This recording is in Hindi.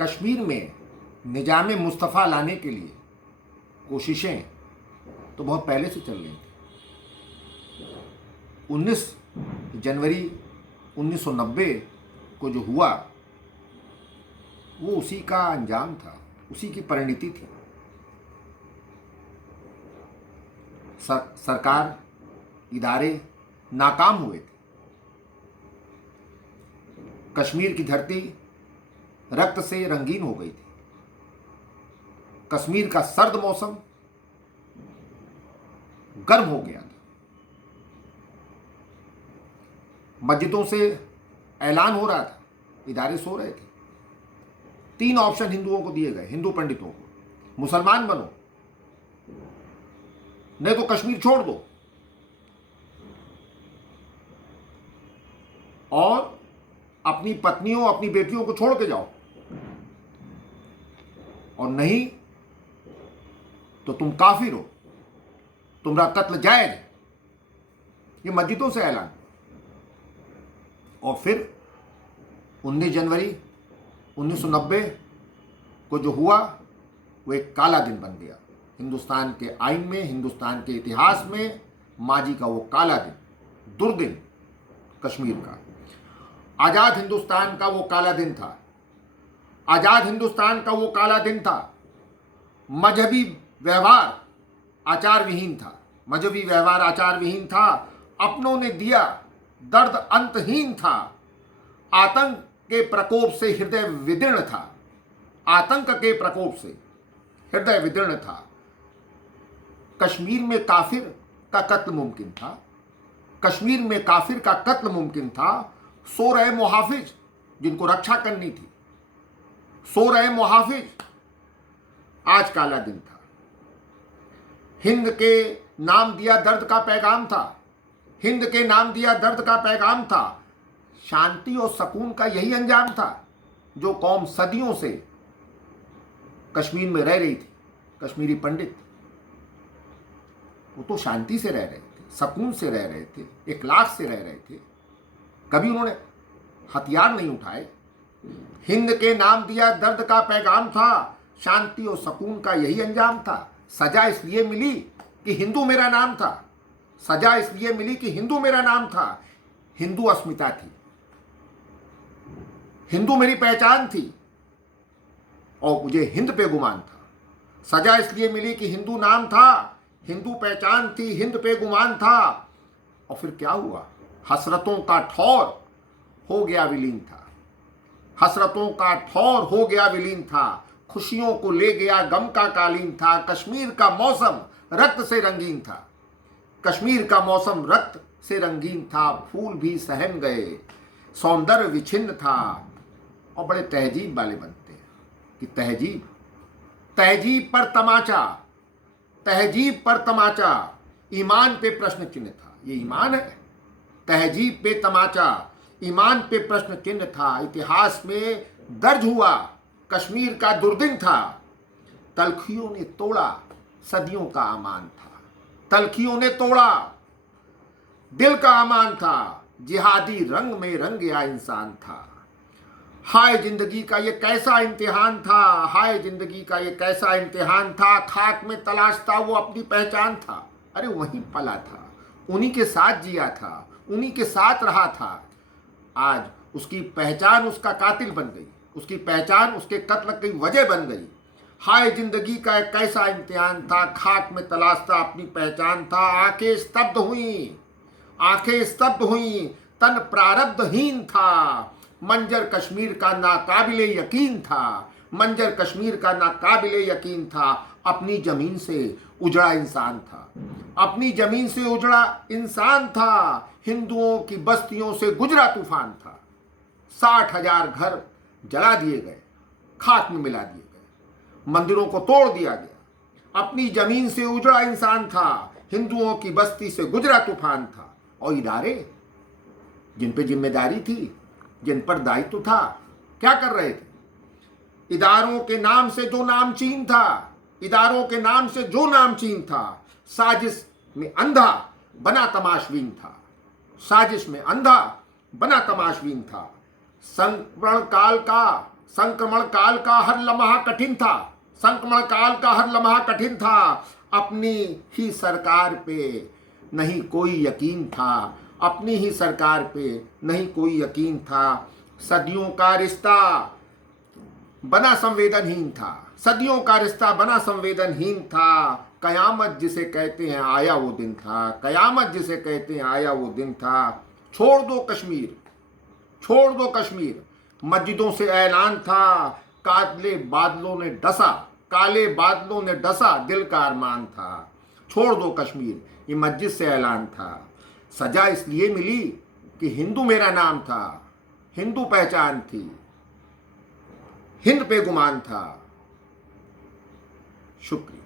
कश्मीर में निजाम मुस्तफ़ा लाने के लिए कोशिशें तो बहुत पहले से चल रही थी। 19 जनवरी 1990 को जो हुआ वो उसी का अंजाम था, उसी की परिणति थी। सरकार, इदारे नाकाम हुए थे। कश्मीर की धरती रक्त से रंगीन हो गई थी। कश्मीर का सर्द मौसम गर्म हो गया था। मस्जिदों से ऐलान हो रहा था, इदारे सो रहे थे। 3 ऑप्शन हिंदुओं को दिए गए, हिंदू पंडितों को, मुसलमान बनो, नहीं तो कश्मीर छोड़ दो, और अपनी पत्नियों, अपनी बेटियों को छोड़ के जाओ, और नहीं तो तुम काफिर हो, तुम्हारा कत्ल जायज है। ये मस्जिदों से ऐलान। और फिर 19 जनवरी 1990 को जो हुआ वो एक काला दिन बन गया। हिंदुस्तान के आईन में, हिंदुस्तान के इतिहास में माजी का वो काला दिन, दुर्दिन कश्मीर का। आजाद हिंदुस्तान का वो काला दिन था। आजाद हिंदुस्तान का वो काला दिन था। मजहबी व्यवहार आचार विहीन था। मजहबी व्यवहार आचार विहीन था। अपनों ने दिया दर्द अंतहीन था। आतंक के प्रकोप से हृदय विदीर्ण था। आतंक के प्रकोप से हृदय विदीर्ण था। कश्मीर में काफिर का कत्ल मुमकिन था। कश्मीर में काफिर का कत्ल मुमकिन था। सो रहे मुहाफिज जिनको रक्षा करनी थी, सो रहे मुहाफिज। आज काला दिन था। हिंद के नाम दिया दर्द का पैगाम था। हिंद के नाम दिया दर्द का पैगाम था। शांति और सुकून का यही अंजाम था जो कौम सदियों से कश्मीर में रह रही थी। कश्मीरी पंडित वो तो शांति से रह रहे थे, सुकून से रह रहे थे, इखलास से रह रहे थे। कभी उन्होंने हथियार नहीं उठाए। हिंद के नाम दिया दर्द का पैगाम था। शांति और सुकून का यही अंजाम था। सजा इसलिए मिली कि हिंदू मेरा नाम था। सजा इसलिए मिली कि हिंदू मेरा नाम था। हिंदू अस्मिता थी, हिंदू मेरी पहचान थी, और मुझे हिंद पे गुमान था। सजा इसलिए मिली कि हिंदू नाम था, हिंदू पहचान थी, हिंद पे गुमान था। और फिर क्या हुआ? हसरतों का ठौर हो गया विलीन था। हसरतों का ठौर हो गया विलीन था। खुशियों को ले गया गम का कालीन था। कश्मीर का मौसम रक्त से रंगीन था। कश्मीर का मौसम रक्त से रंगीन था। फूल भी सहम गए, सौंदर्य विछिन्न था। और बड़े तहजीब वाले बनते हैं कि तहजीब, तहजीब पर तमाचा, तहजीब पर तमाचा। ईमान पे प्रश्न चिन्ह था। ये ईमान है? तहजीब पे तमाचा, ईमान पे प्रश्न चिन्ह था। इतिहास में दर्ज हुआ कश्मीर का दुर्दिन था। तलखियों ने तोड़ा सदियों का अमान था। तलखियों ने तोड़ा दिल का अमान था। जिहादी रंग में रंग गया इंसान था। हाय जिंदगी का ये कैसा इम्तिहान था। हाय जिंदगी का ये कैसा इम्तिहान था। खाक में तलाशता वो अपनी पहचान था। अरे वहीं पला था, उन्हीं के साथ जिया था, उन्हीं के साथ रहा था। आज उसकी पहचान उसका कातिल बन गई। उसकी पहचान उसके कत्ल की वजह बन गई। हाय जिंदगी का एक कैसा इम्तिहान था। खाक में तलाशता अपनी पहचान था। आंखें स्तब्ध हुई, आंखें स्तब्ध हुई। तन प्रारब्धहीन था। मंजर कश्मीर का नाकाबिले यकीन था। मंजर कश्मीर का नाकाबिले यकीन था। अपनी जमीन से उजड़ा इंसान था। अपनी जमीन से उजड़ा इंसान था। हिंदुओं की बस्तियों से गुजरा तूफान था। 60,000 घर जला दिए गए, खाक में मिला दिए गए, मंदिरों को तोड़ दिया गया। अपनी जमीन से उजड़ा इंसान था। हिंदुओं की बस्ती से गुजरा तूफान था। और इदारे जिन पे जिम्मेदारी थी, जिन पर दायित्व था, क्या कर रहे थे? इदारों के नाम से जो नामचीन था, इदारों के नाम से जो नामचीन था, साजिश में अंधा बना तमाशबीन था। साजिश में अंधा बना तमाशबीन था। संवरण काल का संक्रमण काल का हर लम्हा कठिन था, संक्रमण काल का हर लम्हा कठिन था। अपनी ही सरकार पे नहीं कोई यकीन था, अपनी ही सरकार पे नहीं कोई यकीन था। सदियों का रिश्ता बना संवेदनहीन था, सदियों का रिश्ता बना संवेदनहीन था। कयामत जिसे कहते हैं आया वो दिन था, कयामत जिसे कहते हैं आया वो दिन था। छोड़ दो कश्मीर, छोड़ दो कश्मीर, मस्जिदों से ऐलान था। काले बादलों ने डसा, काले बादलों ने डसा, दिल का अरमान था। छोड़ दो कश्मीर, ये मस्जिद से ऐलान था। सजा इसलिए मिली कि हिंदू मेरा नाम था, हिंदू पहचान थी, हिंद पे गुमान था। शुक्रिया।